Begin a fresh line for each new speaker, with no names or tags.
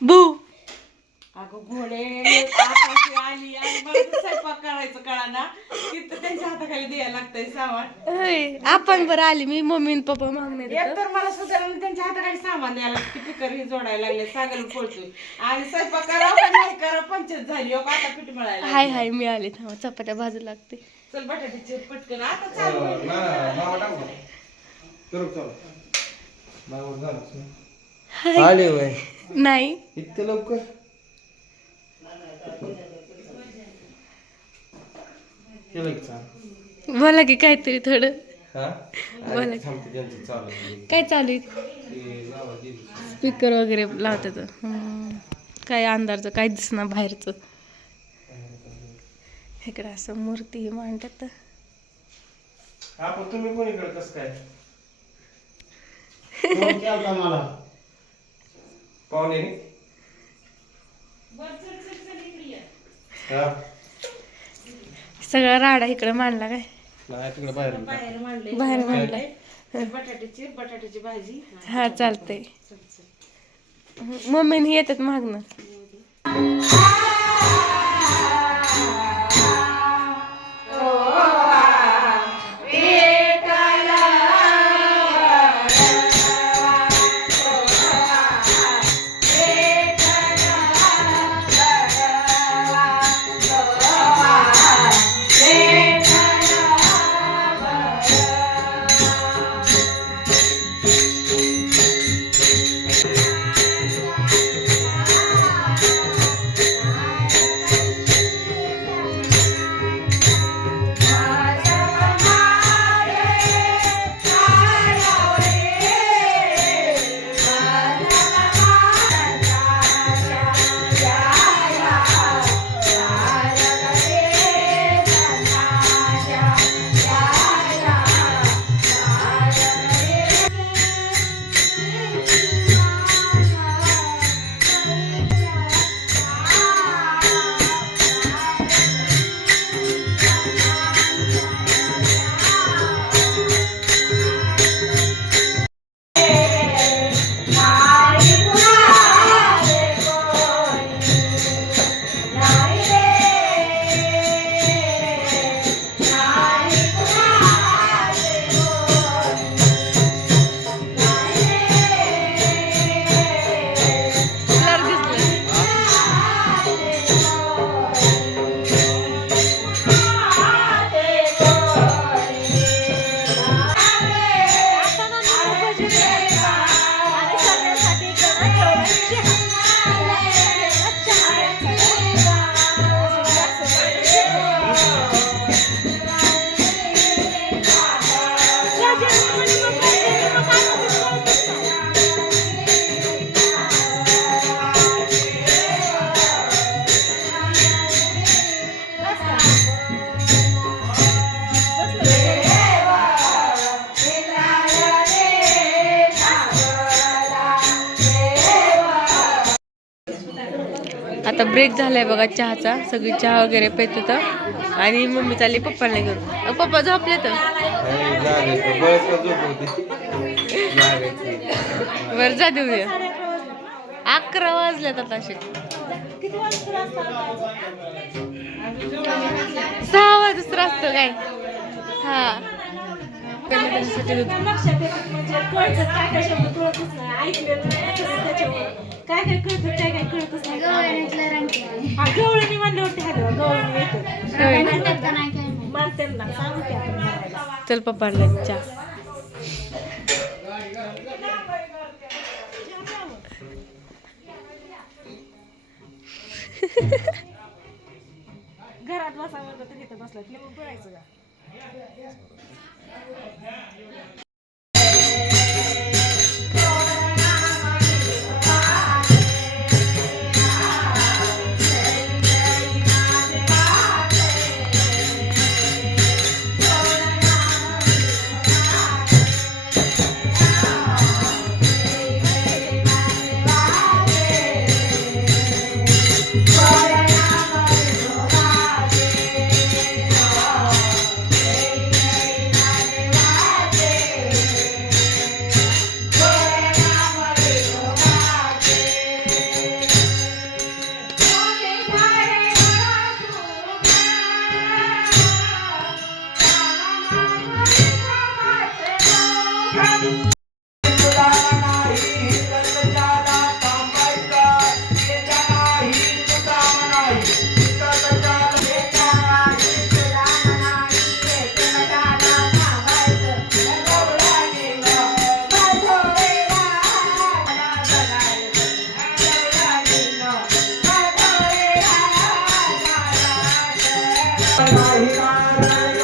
बू.
अगं घोडे आकाशी आली आणि मला तर स्वयंपाक करायचं कळा ना तिथं त्यांच्या हाताखाली द्यायला लागतंय सामान.
होय, आपण बरं आली मी मम्मी आणि पप्पा मागणार
एक तर मला सुधारण त्यांच्या हाताखाली सामान द्यायला लागतं पिकर हे जोडायला लागले सागल पळतोय आणि स्वयंपाक करा का नाही करा पंचायत झाली हो आता पीठ मळायला
हाय हाय मी आले थांबा चपात्या बाजू लागते.
चल बटाट्याची पटकन आता चालू होईल.
आले वय
नाही.
इतकं लवकर?
बोला की काहीतरी थोडं.
हा?
बोला. काय चालू. स्पीकर वगैरे लावतात. काय अंधारचं काय दिसणार बाहेरचं. इकडं असं मूर्ती मांडतात
हा पण तुम्ही कसं काय? पाहुणे? हा?
सगळा राडा इकडं मांडला काय?
नाही तिकडे बाहेर
बाहेर मांडले
बाहेर मांडलाय.
बटाट्याची बटाट्याची भाजी.
हा चालतंय. मम्मीने येतात मागणं आता ब्रेक झालाय बघा चहाचा. सगळी चहा वगैरे पेत होत आणि मम्मी चालली पप्पाला घेऊन. पप्पा झोपले तर बर जा देऊया अकरा वाजल्यात आता असे सहा वाजता असतो काय? हा. कमी दूध.
काय काय कळतं काय काय कळतच नाही. हा गवळणी म्हणले होते हा गवळणी येतं.
होय.
म्हणते ना सांगू की आपण म्हणायला.
चल पप्पाला चहा
घरात तर इथं बसला की मग बोलायचं का? はい、はい、